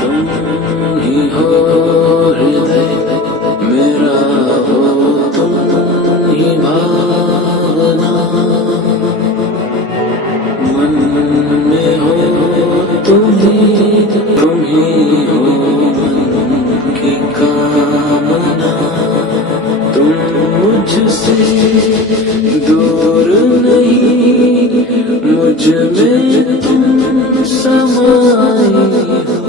तुम ही हो हृदय मेरा, हो तुम ही भावना, मन में हो तुम ही हो मन की कामना। तुम मुझसे दूर नहीं, मुझ में